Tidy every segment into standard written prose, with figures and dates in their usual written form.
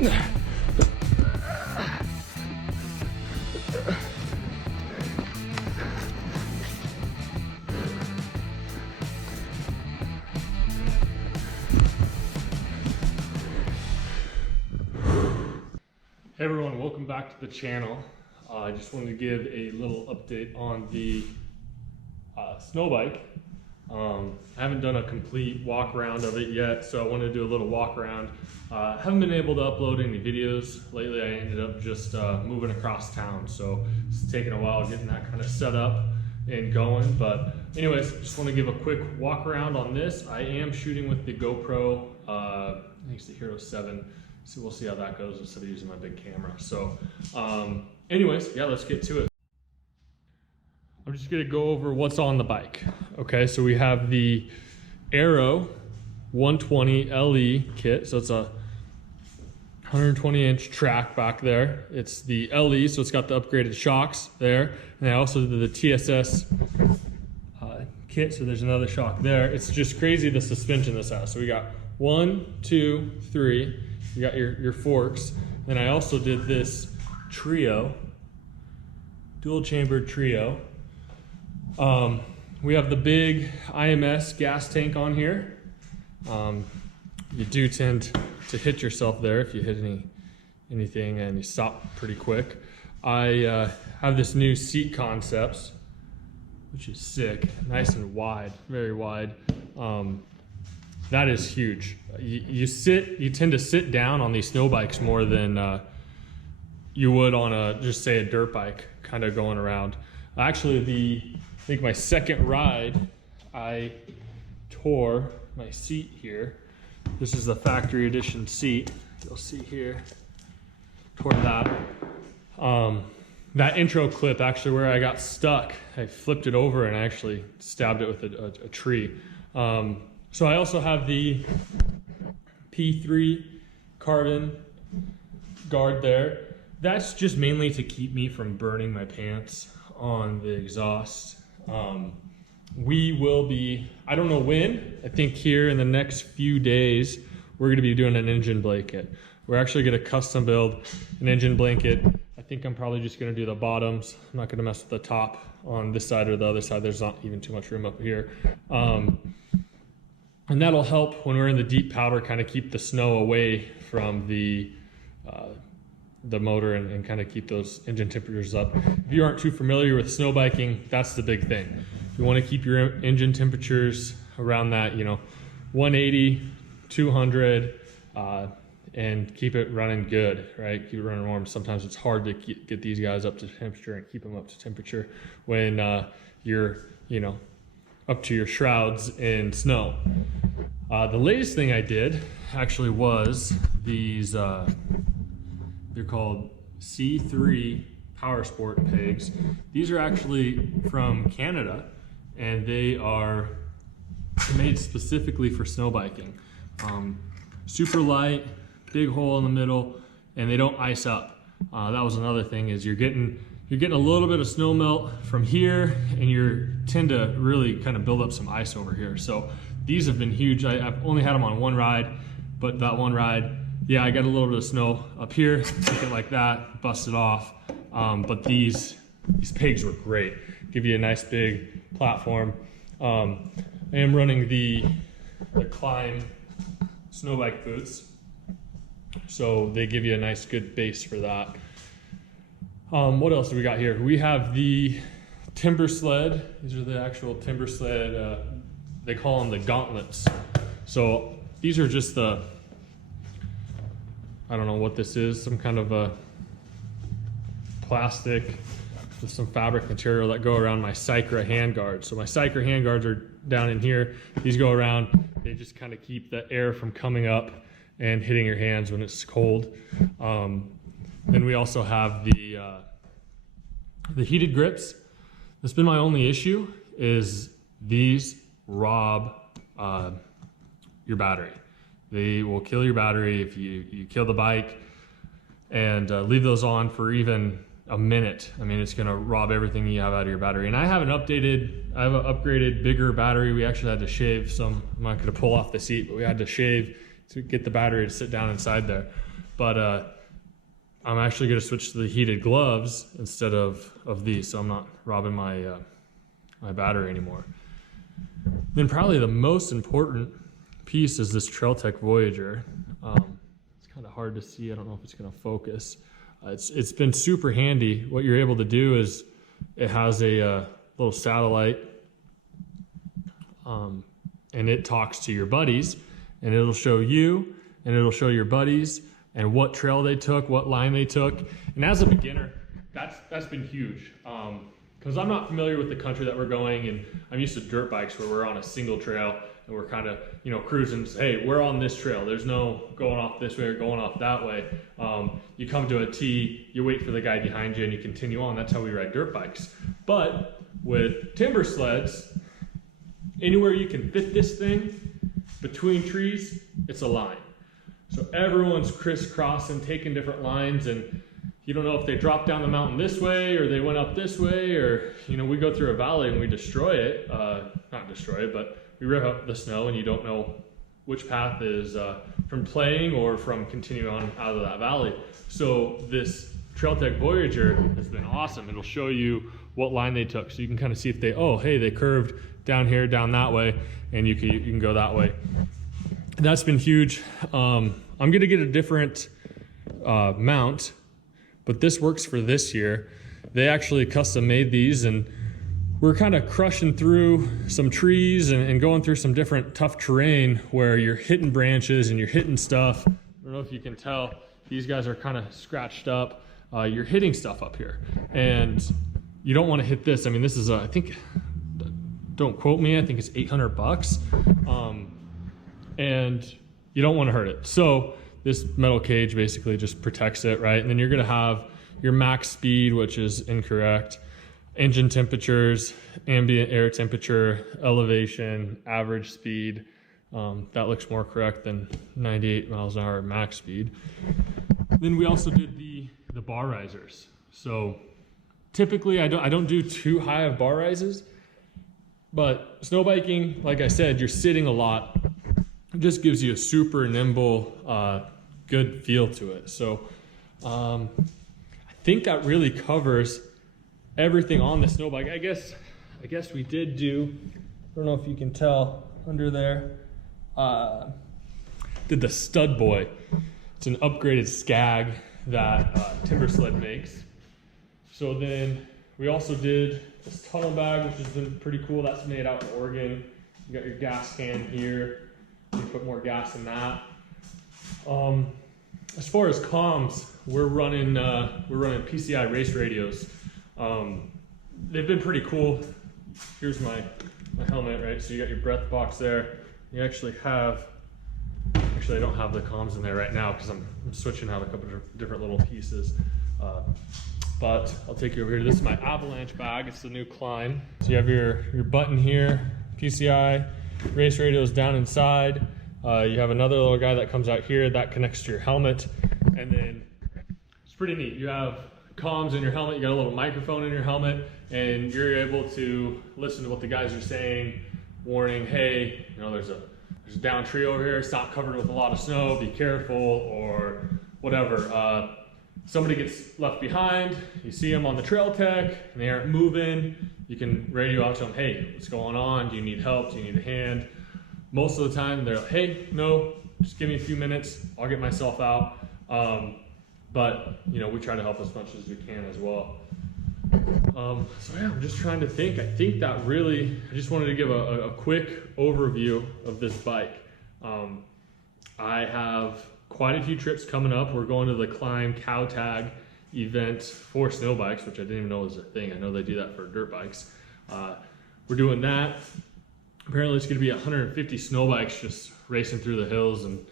Hey everyone, welcome back to the channel. I just wanted to give a little update on the snow bike. I haven't done a complete walk around of it yet, so I wanted to do a little walk around. Haven't been able to upload any videos lately. I ended up just moving across town, so it's taken a while getting that kind of set up and going. But anyways, just want to give a quick walk around on this. I am shooting with the GoPro, I think it's the Hero 7. So we'll see how that goes instead of using my big camera. So anyways, yeah, let's get to it. I'm just gonna go over what's on the bike. Okay, so we have the Aero 120 LE kit. So it's a 120-inch track back there. It's the LE, so it's got the upgraded shocks there. And I also did the TSS kit, so there's another shock there. It's just crazy the suspension this has. So we got 1, 2, 3. You got your forks. Then I also did this trio, dual chambered trio. We have the big IMS gas tank on here. You do tend to hit yourself there if you hit anything and you stop pretty quick. I have this new seat concepts, which is sick, nice and wide, very wide. That is huge. You tend to sit down on these snow bikes more than you would on just say a dirt bike, kind of going around. Actually, I think my second ride, I tore my seat here. This is the Factory Edition seat. You'll see here, tore that. That intro clip, actually, where I got stuck, I flipped it over and I actually stabbed it with a tree. So I also have the P3 carbon guard there. That's just mainly to keep me from burning my pants on the exhaust. We will be, I don't know when, I think here in the next few days, we're gonna be doing an engine blanket. We're actually gonna custom build an engine blanket. I think I'm probably just gonna do the bottoms. I'm not gonna mess with the top on this side or the other side. There's not even too much room up here. And that'll help when we're in the deep powder, kind of keep the snow away from the motor and kind of keep those engine temperatures up. If you aren't too familiar with snow biking, that's the big thing. You want to keep your engine temperatures around that, 180, 200, and keep it running good, right? Keep it running warm. Sometimes it's hard to get these guys up to temperature and keep them up to temperature when you're, up to your shrouds in snow. The latest thing I did actually was these, they're called C3 Power Sport pegs. These are actually from Canada and they are made specifically for snow biking. Super light, big hole in the middle, and they don't ice up. That was another thing, is you're getting a little bit of snow melt from here, and you tend to really kind of build up some ice over here. So these have been huge. I've only had them on one ride, but that one ride, yeah, I got a little bit of snow up here, took it like that, busted off. But these pegs were great. Give you a nice big platform. I am running the Climb snow bike boots, so they give you a nice good base for that. What else do we got here? We have the Timbersled. These are the actual Timbersled, they call them the gauntlets. So these are just I don't know what this is, some kind of a plastic with some fabric material that go around my Cycra handguards. So my Cycra handguards are down in here. These go around, they just kind of keep the air from coming up and hitting your hands when it's cold. Then we also have the heated grips. That's been my only issue, is these rob your battery. They will kill your battery if you kill the bike and leave those on for even a minute. I mean, it's gonna rob everything you have out of your battery. And I have an upgraded, bigger battery. We actually had to shave some. I'm not gonna pull off the seat, but we had to shave to get the battery to sit down inside there. but I'm actually going to switch to the heated gloves instead of these, so I'm not robbing my my battery anymore. Then probably the most important piece is this Trail Tech Voyager. It's kind of hard to see. I don't know if it's going to focus. It's been super handy. What you're able to do is it has a little satellite, and it talks to your buddies, and it'll show you, and it'll show your buddies, and what trail they took, what line they took. And as a beginner, that's been huge. Because I'm not familiar with the country that we're going, and I'm used to dirt bikes where we're on a single trail and we're kind of, you know, cruising. Hey, we're on this trail. There's no going off this way or going off that way. You come to a T, you wait for the guy behind you, and you continue on. That's how we ride dirt bikes. But with Timbersleds, anywhere you can fit this thing between trees, it's a line. So everyone's crisscrossing, taking different lines, and you don't know if they dropped down the mountain this way or they went up this way, or, you know, we go through a valley and we destroy it. Not destroy it, but we rip up the snow, and you don't know which path is from playing or from continuing on out of that valley. So this Trail Tech Voyager has been awesome. It'll show you what line they took, so you can kind of see if they, oh, hey, they curved down here, down that way, and you can go that way. That's been huge. I'm gonna get a different mount, but this works for this year. They actually custom made these, and we're kind of crushing through some trees and going through some different tough terrain where you're hitting branches and you're hitting stuff. I don't know if you can tell, these guys are kind of scratched up. You're hitting stuff up here, and you don't want to hit this. I mean, this is, I think, don't quote me, I think it's 800 bucks. And you don't want to hurt it. So this metal cage basically just protects it, right? And then you're gonna have your max speed, which is incorrect, engine temperatures, ambient air temperature, elevation, average speed. That looks more correct than 98 miles an hour max speed. Then we also did the bar risers. So typically I don't do too high of bar rises, but snow biking, like I said, you're sitting a lot. It just gives you a super nimble, good feel to it. So I think that really covers everything on the snow bike. I guess we did do, I don't know if you can tell under there, did the Stud Boy. It's an upgraded Skag that Timbersled makes. So then we also did this tunnel bag, which has been pretty cool. That's made out in Oregon. You got your gas can here. You put more gas in that. As far as comms, we're running PCI race radios. They've been pretty cool. Here's my helmet, right? So you got your breath box there. You actually have, I don't have the comms in there right now because I'm switching out a couple of different little pieces. But I'll take you over here. This is my avalanche bag. It's the new Klein. So you have your button here, PCI. Race radios down inside. You have another little guy that comes out here that connects to your helmet, and then it's pretty neat. You have comms in your helmet, you got a little microphone in your helmet, and you're able to listen to what the guys are saying, warning, hey, you know, there's a down tree over here, it's not covered with a lot of snow, be careful, or whatever. Somebody gets left behind, you see them on the Trail Tech, and they aren't moving, you can radio out to them, hey, what's going on? Do you need help? Do you need a hand? Most of the time, they're like, hey, no, just give me a few minutes, I'll get myself out. But, you know, we try to help as much as we can as well. So yeah, I'm just trying to think. I think that really, I just wanted to give a quick overview of this bike. I have quite a few trips coming up. We're going to the Climb Cow Tag event for snow bikes, which I didn't even know was a thing. I know they do that for dirt bikes. We're doing that. Apparently it's gonna be 150 snow bikes just racing through the hills and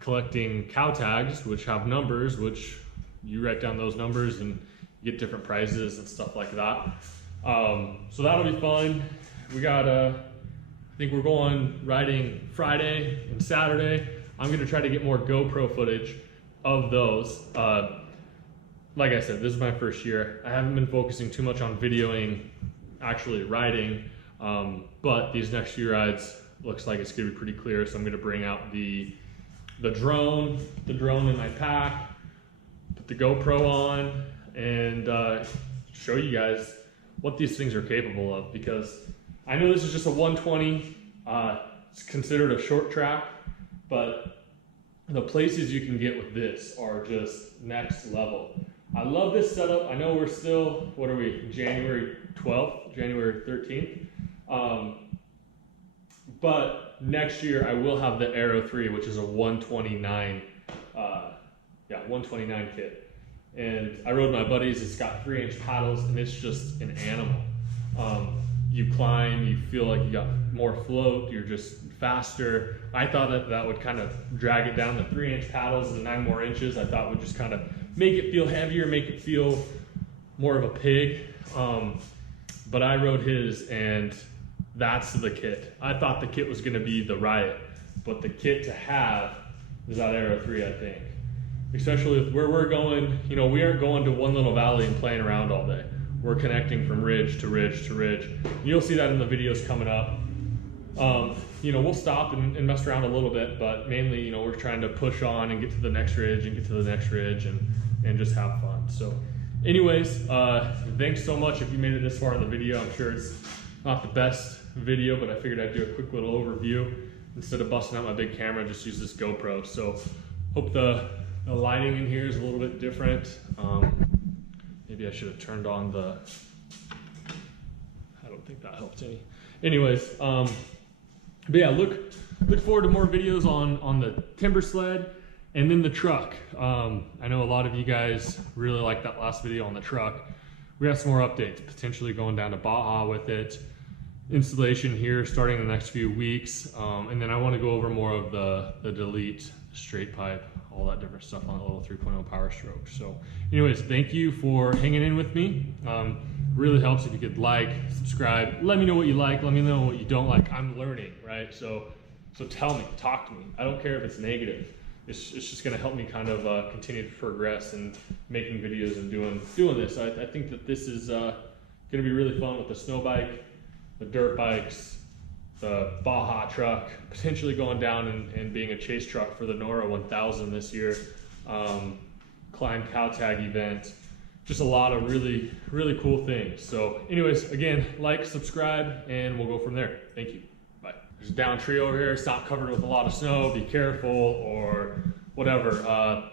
collecting cow tags, which have numbers, which you write down those numbers and you get different prizes and stuff like that. So that'll be fun. We got, I think we're going riding Friday and Saturday. I'm gonna try to get more GoPro footage of those. Like I said, this is my first year. I haven't been focusing too much on videoing actually riding, but these next few rides looks like it's gonna be pretty clear, so I'm gonna bring out the the drone in my pack, put the GoPro on, and show you guys what these things are capable of, because I know this is just a 120. It's considered a short track, but the places you can get with this are just next level. I love this setup. I know we're still, what are we, January 12th, January 13th. But next year I will have the Aero 3, which is a 129, 129 kit. And I rode my buddies. It's got 3-inch paddles, and it's just an animal. You climb, you feel like you got more float, you're just faster. I thought that would kind of drag it down. The 3-inch paddles and 9 more inches, I thought would just kind of make it feel heavier, make it feel more of a pig. But I rode his, and that's the kit. I thought the kit was gonna be the Riot, but the kit to have is that Aero 3, I think. Especially with where we're going, you know, we aren't going to one little valley and playing around all day. We're connecting from ridge to ridge to ridge. You'll see that in the videos coming up. You know, we'll stop and mess around a little bit, but mainly, you know, we're trying to push on and get to the next ridge and get to the next ridge and just have fun. So anyways, thanks so much if you made it this far in the video. I'm sure it's not the best video, but I figured I'd do a quick little overview. Instead of busting out my big camera, just use this GoPro. So hope the lighting in here is a little bit different. Maybe I should have turned on the, I don't think that helped any. Anyways, but yeah, look forward to more videos on the Timbersled and then the truck. I know a lot of you guys really liked that last video on the truck. We have some more updates, potentially going down to Baja with it. Installation here starting in the next few weeks. And then I want to go over more of the delete, straight pipe, all that different stuff on a little 3.0 Power Stroke. So anyways, thank you for hanging in with me. Really helps if you could like, subscribe, let me know what you like, let me know what you don't like. I'm learning, right? So tell me, talk to me. I don't care if it's negative. It's just gonna help me kind of continue to progress and making videos and doing this. I think that this is gonna be really fun with the snow bike, the dirt bikes, the Baja truck, potentially going down and being a chase truck for the Nora 1000 this year, climb cow tag event, just a lot of really, really cool things. So anyways, again, like, subscribe, and we'll go from there. Thank you, bye. There's a down tree over here. It's not covered with a lot of snow, be careful, or whatever.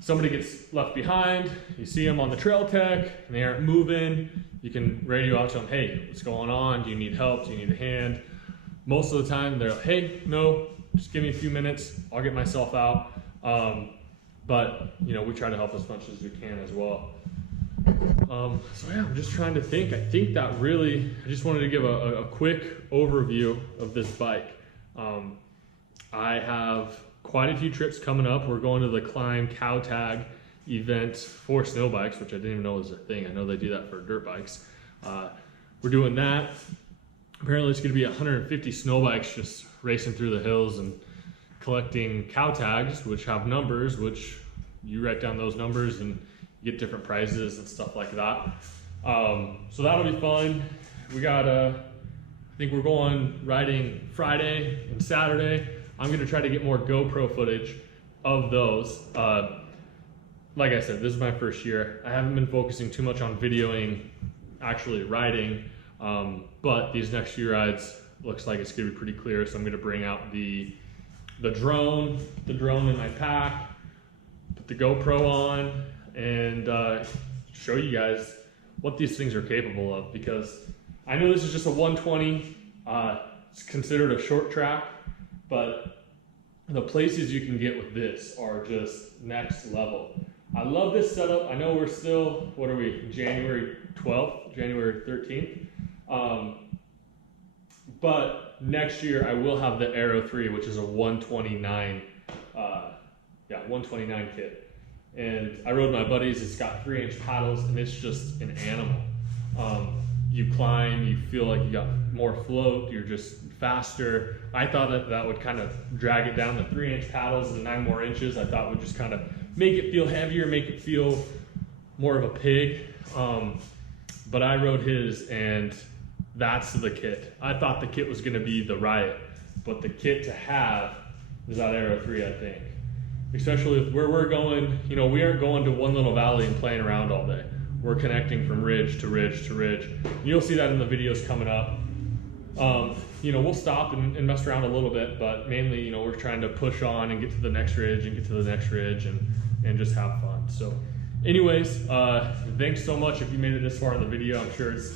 Somebody gets left behind, you see them on the trail tech, and they aren't moving, you can radio out to them, hey, what's going on? Do you need help? Do you need a hand? Most of the time they're like, hey, no, just give me a few minutes, I'll get myself out. But you know, we try to help as much as we can as well. So yeah, I'm just trying to think. I think that really, I just wanted to give a quick overview of this bike. I have quite a few trips coming up. We're going to the Climb Cow Tag event for snow bikes, which I didn't even know was a thing. I know they do that for dirt bikes. We're doing that. Apparently it's gonna be 150 snow bikes just racing through the hills and collecting cow tags, which have numbers, which you write down those numbers and you get different prizes and stuff like that. So that'll be fun. We got, I think we're going riding Friday and Saturday. I'm gonna try to get more GoPro footage of those. Like I said, this is my first year. I haven't been focusing too much on videoing actually riding. But these next few rides looks like it's gonna be pretty clear, so I'm gonna bring out the drone in my pack, put the GoPro on, and show you guys what these things are capable of, because I know this is just a 120. It's considered a short track, but the places you can get with this are just next level. I love this setup. I know we're still, what are we, January 12th, January 13th. But next year I will have the Aero 3, which is a 129, 129 kit. And I rode my buddies. It's got 3-inch paddles, and it's just an animal. You climb, you feel like you got more float, you're just faster. I thought that would kind of drag it down. The 3-inch paddles and 9 more inches, I thought would just kind of make it feel heavier, make it feel more of a pig. But I rode his, and that's the kit. I thought the kit was gonna be the Riot, but the kit to have is that Aero 3, I think. especially with where we're going. You know, we aren't going to one little valley and playing around all day. We're connecting from ridge to ridge to ridge. You'll see that in the videos coming up. You know, we'll stop and mess around a little bit, but mainly, you know, we're trying to push on and get to the next ridge and get to the next ridge and just have fun. So anyways, thanks so much if you made it this far in the video. I'm sure it's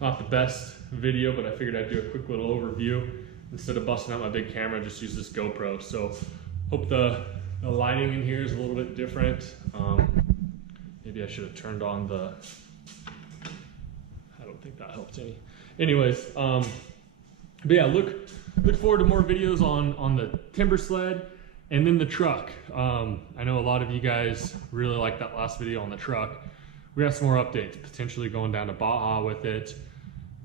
not the best video, but I figured I'd do a quick little overview. Instead of busting out my big camera, just use this GoPro. So hope the lighting in here is a little bit different. Maybe I should have turned on the, I don't think that helped any. Anyways, but yeah, look forward to more videos on the Timbersled and then the truck. I know a lot of you guys really liked that last video on the truck. We have some more updates, potentially going down to Baja with it.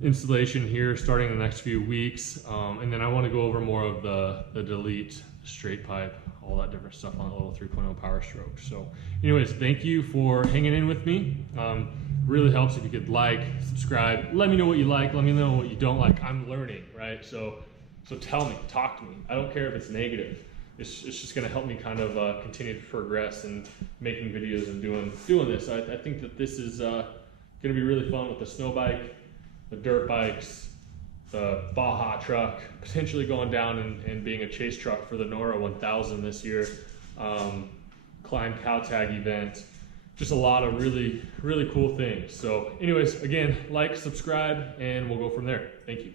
Installation here starting in the next few weeks. And then I want to go over more of the delete, straight pipe, all that different stuff on the little 3.0 Power Stroke. So anyways, thank you for hanging in with me. Really helps if you could like, subscribe, let me know what you like, let me know what you don't like. I'm learning, right? So tell me, talk to me. I don't care if it's negative. It's just gonna help me kind of continue to progress and making videos and doing this. I think that this is gonna be really fun with the snow bike, the dirt bikes, the Baja truck, potentially going down and being a chase truck for the Nora 1000 this year, climb cow tag event, just a lot of really cool things. So anyways, again, like, subscribe, and we'll go from there. Thank you.